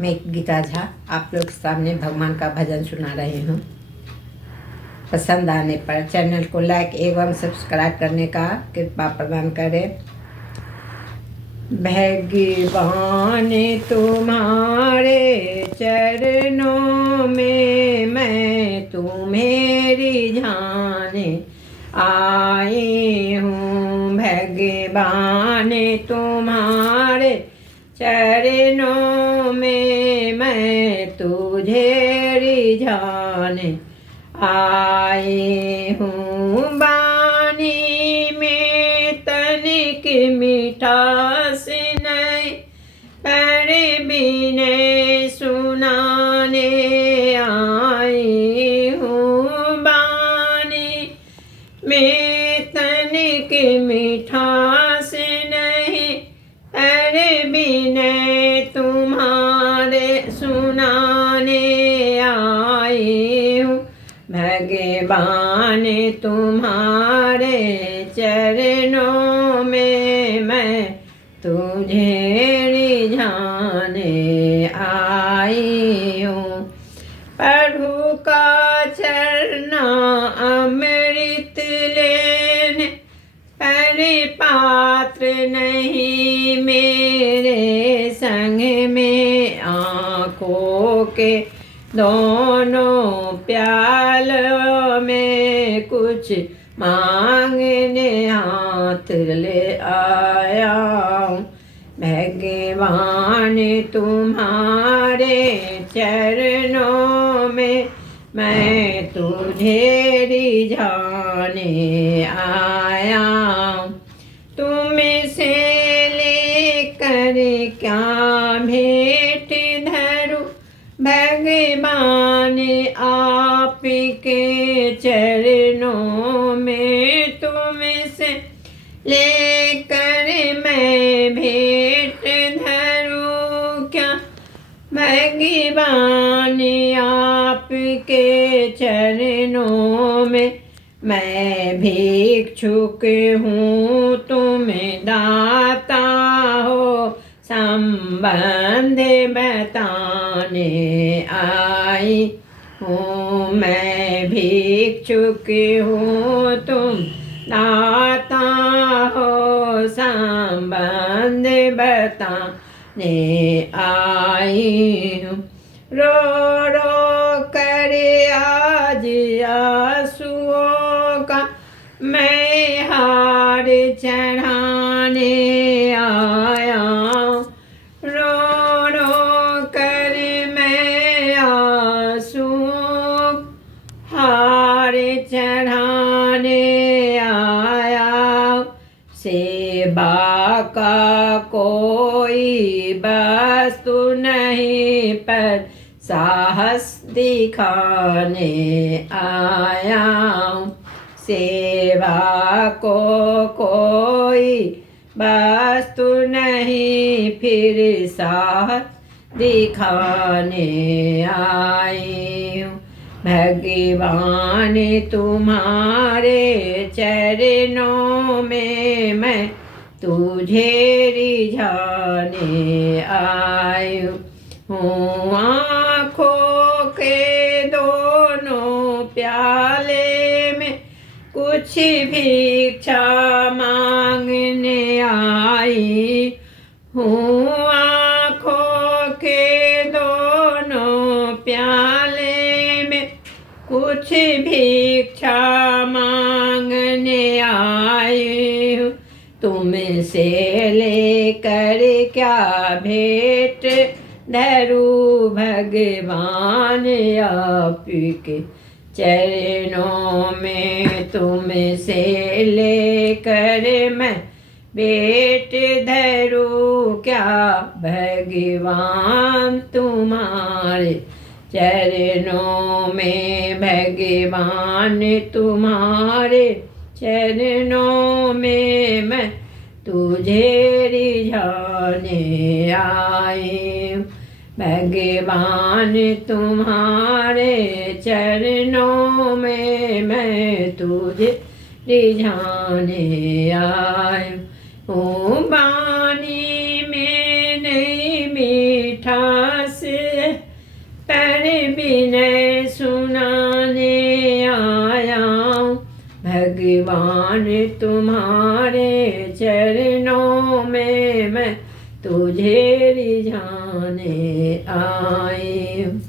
मैं गीता झा आप लोग के सामने भगवान का भजन सुना रही हूँ। पसंद आने पर चैनल को लाइक एवं सब्सक्राइब करने का कृपा प्रदान करें। भगवान तुम्हारे चरणों में मैं तुम्हेरी जाने आई हूँ। भगवान तुम्हारे चरणों में मैं तुझे रिझाने आई हूँ। बानी में तनिक मिठास नहीं, पर बिने सुनाने आई हूँ। बानी में तनिक मिठास नहीं, पर बिने तुम्हारे सुनाने आई हूँ। भगवान तुम्हारे चरणों में मैं तुझे रिझाने आई हूँ। प्रभु का चरना अमृत लेने पर पात्र नहीं मेरे संग में। आँखों के दोनों प्यालों में कुछ मांगने हाथ ले आया हूँ। भगवान तुम्हारे चरणों में मैं तुझे रिझाने आया हूँ। तुमसे लेकर क्या भेंट धरूं, भगवान आपके चरणों में। तुमसे लेकर मैं भेंट धरूं क्या, भगवान आपके चरणों में। मैं भिक्षुक हूँ तुम दाता हो, संबंध बताने आई हूँ। मैं भिक्षुक हूँ तुम दाता हो, संबंध बताने आई हूँ। रो रो कर आज आंसुओं का मैं हार चढ़ाने आया हूँ। रो रो कर मैं आंसुओं हार चढ़ाने आया हूँ। सेवा का कोई वस्तु नहीं, पर साहस दिखाने आया हूँ। सेवा को कोई वस्तु नहीं, फिर साहस दिखाने आई हूँ। भगवान तुम्हारे चरणों में मैं तुझे रिझाने आई हूँ। आँखों के दोनों प्याले में कुछ भिक्षा मांगने आई हूँ। आँखों के दोनों प्याले में कुछ भिक्षा मांगने आई हूँ। तुमसे लेकर क्या भेंट धरूं, भगवान आपके चरणों में। तुमसे लेकर मैं भेंट धरूं क्या, भगवान तुम्हारे चरणों में। भगवान तुम्हारे चरणों में मैं तुझे रिझाने आई हूँ। भगवान तुम्हारे चरणों में मैं तुझे रिझाने आई हूँ। बानी में नहीं मीठास विनय सुनाने आया हूँ, भगवान तुम्हारे चरणों में मैं तुझे रिझाने आई हूँ।